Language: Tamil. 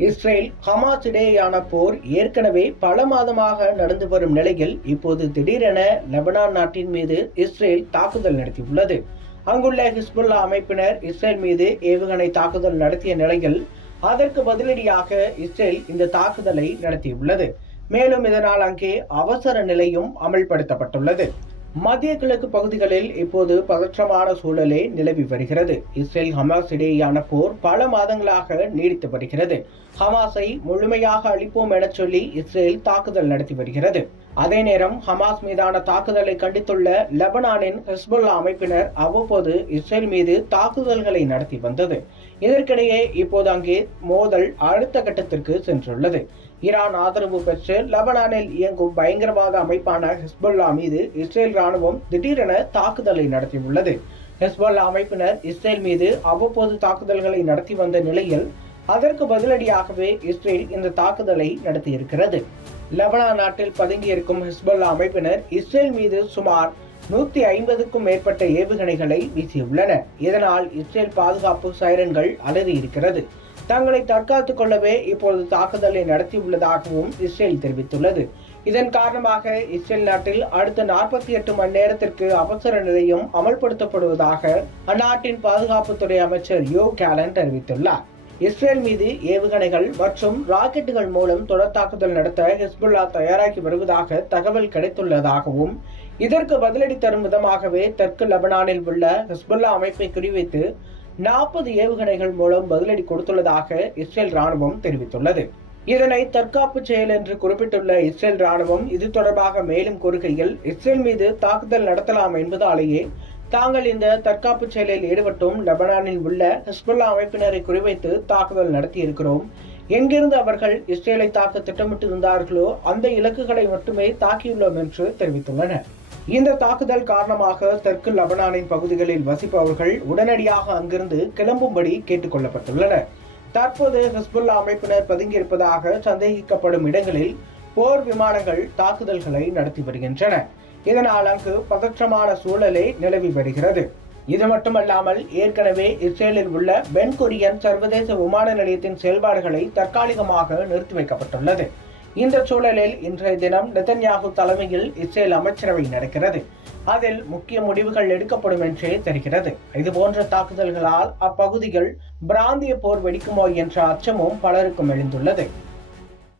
இஸ்ரேல் ஹமாஸ் இடையேயான போர் ஏற்கனவே பல மாதமாக நடந்து வரும் நிலையில் இப்போது திடீரென லெபனான் நாட்டின் மீது இஸ்ரேல் தாக்குதல் நடத்தியுள்ளது. அங்குள்ள ஹிஸ்புல்லா அமைப்பினர் இஸ்ரேல் மீது ஏவுகணை தாக்குதல் நடத்திய நிலையில் அதற்கு பதிலடியாக இஸ்ரேல் இந்த தாக்குதலை நடத்தியுள்ளது. மேலும் இதனால் அங்கே அவசர நிலையும் அமல்படுத்தப்பட்டுள்ளது. மத்திய கிழக்கு பகுதிகளில் இப்போது பதற்றமான சூழலே நிலவி வருகிறது. இஸ்ரேல் ஹமாஸ் இடையேயான போர் பல மாதங்களாக நீடித்து வருகிறது. ஹமாஸை முழுமையாக அழிப்போம் என சொல்லி இஸ்ரேல் தாக்குதல் நடத்தி வருகிறது. அதே நேரம் ஹமாஸ் மீதான தாக்குதலை கண்டித்துள்ள லெபனானின் ஹிஸ்புல்லா அமைப்பினர் அவ்வப்போது இஸ்ரேல் மீது தாக்குதல்களை நடத்தி வந்தது. இதற்கிடையே இப்போது அங்கே மோதல் அடுத்த கட்டத்திற்கு சென்றுள்ளது. ஈரான் ஆதரவு பெற்று லெபனானில் இயங்கும் பயங்கரவாத அமைப்பான ஹிஸ்புல்லா மீது இஸ்ரேல் ராணுவம் திடீரென தாக்குதலை நடத்தியுள்ளது. ஹிஸ்புல்லா அமைப்பினர் இஸ்ரேல் மீது அவ்வப்போது தாக்குதல்களை நடத்தி வந்த நிலையில் அதற்கு பதிலடியாகவே இஸ்ரேல் இந்த தாக்குதலை நடத்தியிருக்கிறது. லெபனான் நாட்டில் பதுங்கியிருக்கும் ஹிஸ்புல்லா அமைப்பினர் இஸ்ரேல் மீது சுமார் 150க்கும் மேற்பட்ட ஏவுகணைகளை வீசியுள்ளனர். இதனால் இஸ்ரேல் பாதுகாப்பு சைரன்கள் அலறியிருக்கிறது. தங்களை தற்காத்துக் கொள்ளவே இப்பொழுது தாக்குதலை நடத்தியுள்ளதாகவும் இஸ்ரேல் தெரிவித்துள்ளது. இதன் காரணமாக இஸ்ரேல் நாட்டில் அடுத்த 48 மணி நேரத்திற்கு அவசர நிலையம் அமல்படுத்தப்படுவதாக அந்நாட்டின் பாதுகாப்புத்துறை அமைச்சர் யோவ் கேலண்ட் தெரிவித்துள்ளார். இஸ்ரேல் மீது ஏவுகணைகள் மற்றும் ராக்கெட்டுகள் மூலம் தொடர் தாக்குதல் நடத்த ஹிஸ்புல்லா தயாராகி வருவதாக தகவல் கிடைத்துள்ளதாகவும் இதற்கு பதிலடி தரும் விதமாகவே தெற்கு லெபனானில் உள்ள ஹிஸ்புல்லா அமைப்பை குறிவைத்து 40 ஏவுகணைகள் மூலம் பதிலடி கொடுத்துள்ளதாக இஸ்ரேல் ராணுவம் தெரிவித்துள்ளது. இதனை தற்காப்பு செயல் என்று குறிப்பிட்டுள்ள இஸ்ரேல் ராணுவம் இது தொடர்பாக மேலும் கூறுகையில், இஸ்ரேல் மீது தாக்குதல் நடத்தலாம் என்பதாலேயே தாங்கள் இந்த தற்காப்பு செயலில் ஈடுபட்டும் லெபனானில் உள்ள ஹிஸ்புல்லா அமைப்பினரை குறிவைத்து தாக்குதல் நடத்தியிருக்கிறோம். எங்கிருந்து அவர்கள் இஸ்ரேலை தாக்க திட்டமிட்டிருந்தார்களோ அந்த இலக்குகளை மட்டுமே தாக்கியுள்ளோம் என்று தெரிவித்துள்ளனர். இந்த தாக்குதல் காரணமாக தெற்கு லெபனானின் பகுதிகளில் வசிப்பவர்கள் உடனடியாக அங்கிருந்து கிளம்பும்படி கேட்டுக் கொள்ளப்பட்டுள்ளனர். தற்போது ஹிஸ்புல்லா அமைப்பினர் பதுங்கியிருப்பதாக சந்தேகிக்கப்படும் இடங்களில் போர் விமானங்கள் தாக்குதல்களை நடத்தி வருகின்றன. இதனால் அங்கு பதற்றமான சூழலே நிலவி வருகிறது. இது மட்டுமல்லாமல் ஏற்கனவே இஸ்ரேலில் உள்ள பென் குரியன் சர்வதேச விமான நிலையத்தின் செயல்பாடுகளை தற்காலிகமாக நிறுத்தி வைக்கப்பட்டுள்ளது. இந்த சூழலில் இன்றைய தினம் நெதன்யாகு தலைமையில் இஸ்ரேல் அமைச்சரவை நடக்கிறது. அதில் முக்கிய முடிவுகள் எடுக்கப்படும் என்றே தெரிகிறது. இதுபோன்ற தாக்குதல்களால் அப்பகுதிகள் பிராந்திய போர் வெடிக்குமோ என்ற அச்சமும் பலருக்கும் எழுந்துள்ளது.